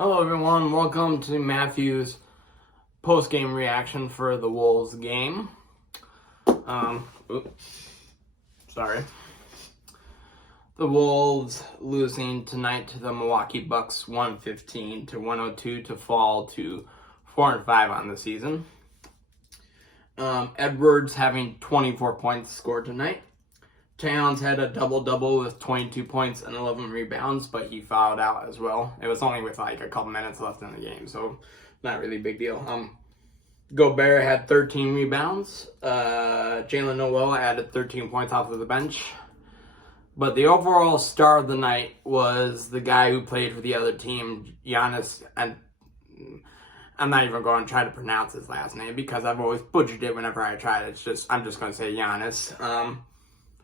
Hello everyone, welcome to Matthew's post-game reaction for the Wolves game. Sorry. The Wolves losing tonight to the Milwaukee Bucks 115 to 102 to fall to 4-5 on the season. Edwards having 24 points scored tonight. Towns had a double-double with 22 points and 11 rebounds, but he fouled out as well. It was only with like a couple minutes left in the game, so not really a big deal. Gobert had 13 rebounds. Jalen Noel added 13 points off of the bench. But the overall star of the night was the guy who played for the other team, Giannis, and I'm not even going to try to pronounce his last name because I've always butchered it whenever I try it. I'm just going to say Giannis.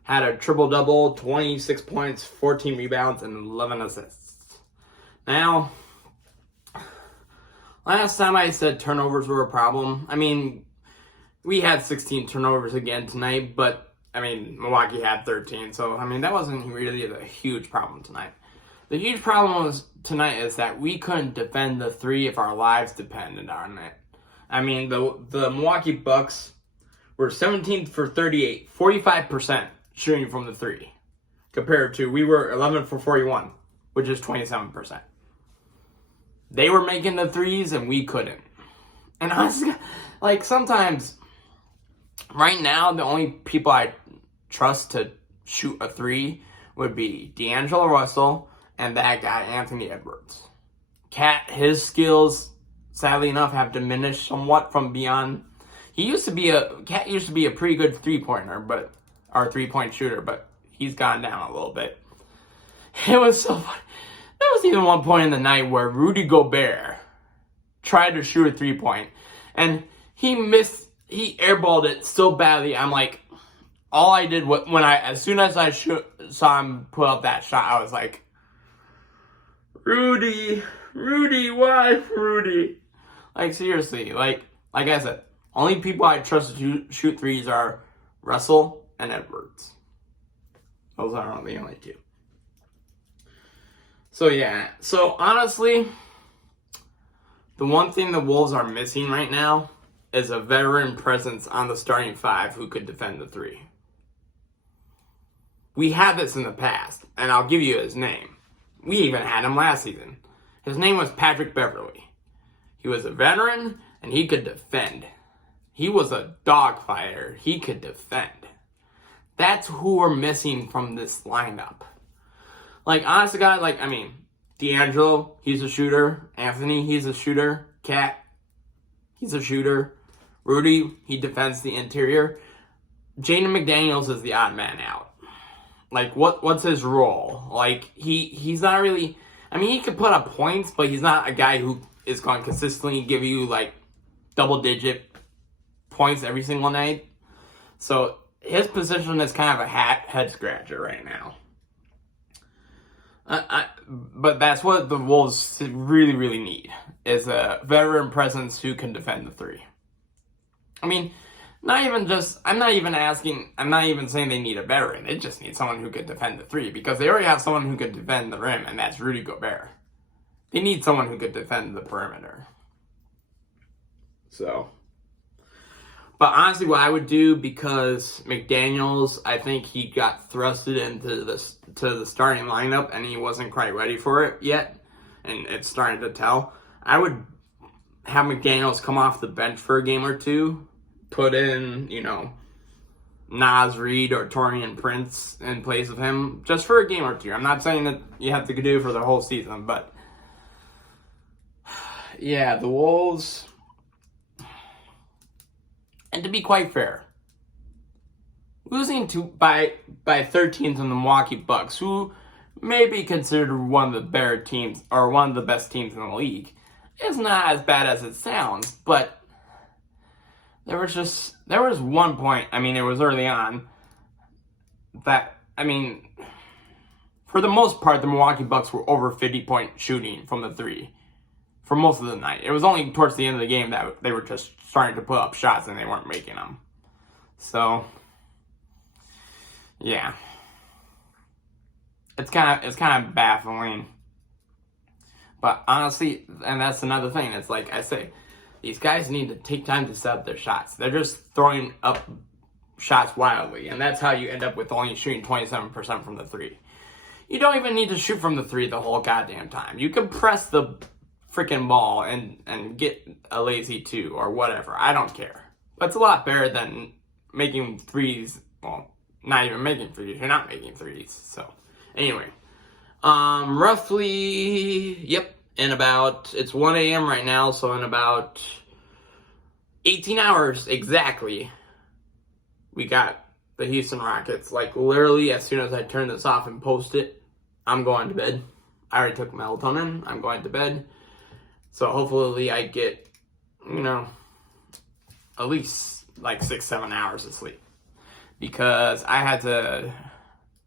Had a triple-double, 26 points, 14 rebounds, and 11 assists. Now, last time I said turnovers were a problem. I mean, we had 16 turnovers again tonight, but, Milwaukee had 13. So, that wasn't really a huge problem tonight. The huge problem tonight is that we couldn't defend the three if our lives depended on it. The Milwaukee Bucks were 17 for 38, 45%. Shooting from the three, compared to we were 11 for 41, which is 27%. They were making the threes and we couldn't. And honestly, sometimes, right now, the only people I trust to shoot a three would be D'Angelo Russell and that guy, Anthony Edwards. His skills, sadly enough, have diminished somewhat from beyond. Cat used to be a pretty good three-point shooter, but he's gone down a little bit. It was so funny. There was even one point in the night where Rudy Gobert tried to shoot a three-point, and he airballed it so badly. I'm like, all I did as soon as I saw him put up that shot, I was like, Rudy, why Rudy? Seriously, like I said, only people I trust to shoot threes are Russell and Edwards. Those are the only two. So honestly, the one thing the Wolves are missing right now is a veteran presence on the starting five who could defend the three. We had this in the past, and I'll give you his name. We even had him last season. His name was Patrick Beverley. He was a veteran, and he could defend. He was a dog fighter. He could defend. That's who we're missing from this lineup. Honest to God, D'Angelo, he's a shooter. Anthony, he's a shooter. Cat, he's a shooter. Rudy, he defends the interior. Jaden McDaniels is the odd man out. What's his role? He's not really... he could put up points, but he's not a guy who is going to consistently give you, double-digit points every single night. So his position is kind of a head scratcher right now. But that's what the Wolves really, really need, is a veteran presence who can defend the three. I'm not even saying they need a veteran. They just need someone who can defend the three, because they already have someone who can defend the rim, and that's Rudy Gobert. They need someone who could defend the perimeter. But honestly, what I would do, because McDaniels, I think he got thrusted into the starting lineup and he wasn't quite ready for it yet, and it's starting to tell. I would have McDaniels come off the bench for a game or two, put in, Naz Reid or Taurean Prince in place of him, just for a game or two. I'm not saying that you have to do it for the whole season, but yeah, the Wolves... And to be quite fair, losing by 13 to the Milwaukee Bucks, who may be considered one of the better teams or one of the best teams in the league, is not as bad as it sounds. But there was one point. It was early on that for the most part, the Milwaukee Bucks were over 50-point shooting from the three for most of the night. It was only towards the end of the game that they were just starting to put up shots and they weren't making them. So, yeah. It's kind of baffling. But honestly, and that's another thing. It's like I say, these guys need to take time to set up their shots. They're just throwing up shots wildly, and that's how you end up with only shooting 27% from the three. You don't even need to shoot from the three the whole goddamn time. You can press the freaking ball and get a lazy two or whatever. I don't care. But it's a lot better than making threes. Well, not even making threes. You're not making threes. So, anyway. Roughly, yep, it's 1 a.m. right now, so in about 18 hours exactly, we got the Houston Rockets. Like, literally, as soon as I turn this off and post it, I'm going to bed. I already took melatonin. I'm going to bed. So, hopefully, I get, at least, like, 6-7 hours of sleep. Because I had to,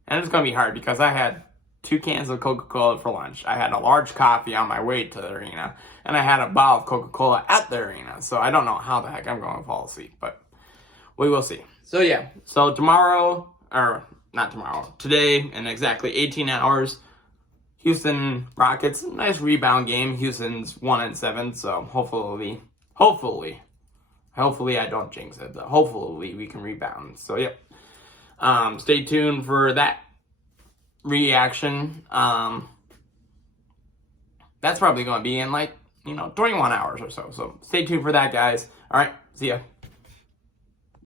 and it's going to be hard because I had 2 cans of Coca-Cola for lunch. I had a large coffee on my way to the arena, and I had a bottle of Coca-Cola at the arena. So I don't know how the heck I'm going to fall asleep, but we will see. So yeah, so today in exactly 18 hours, Houston Rockets, nice rebound game. Houston's 1-7, so hopefully I don't jinx it. Hopefully we can rebound. So yep, stay tuned for that reaction. That's probably going to be in 21 hours or so. So stay tuned for that, guys. All right, see ya.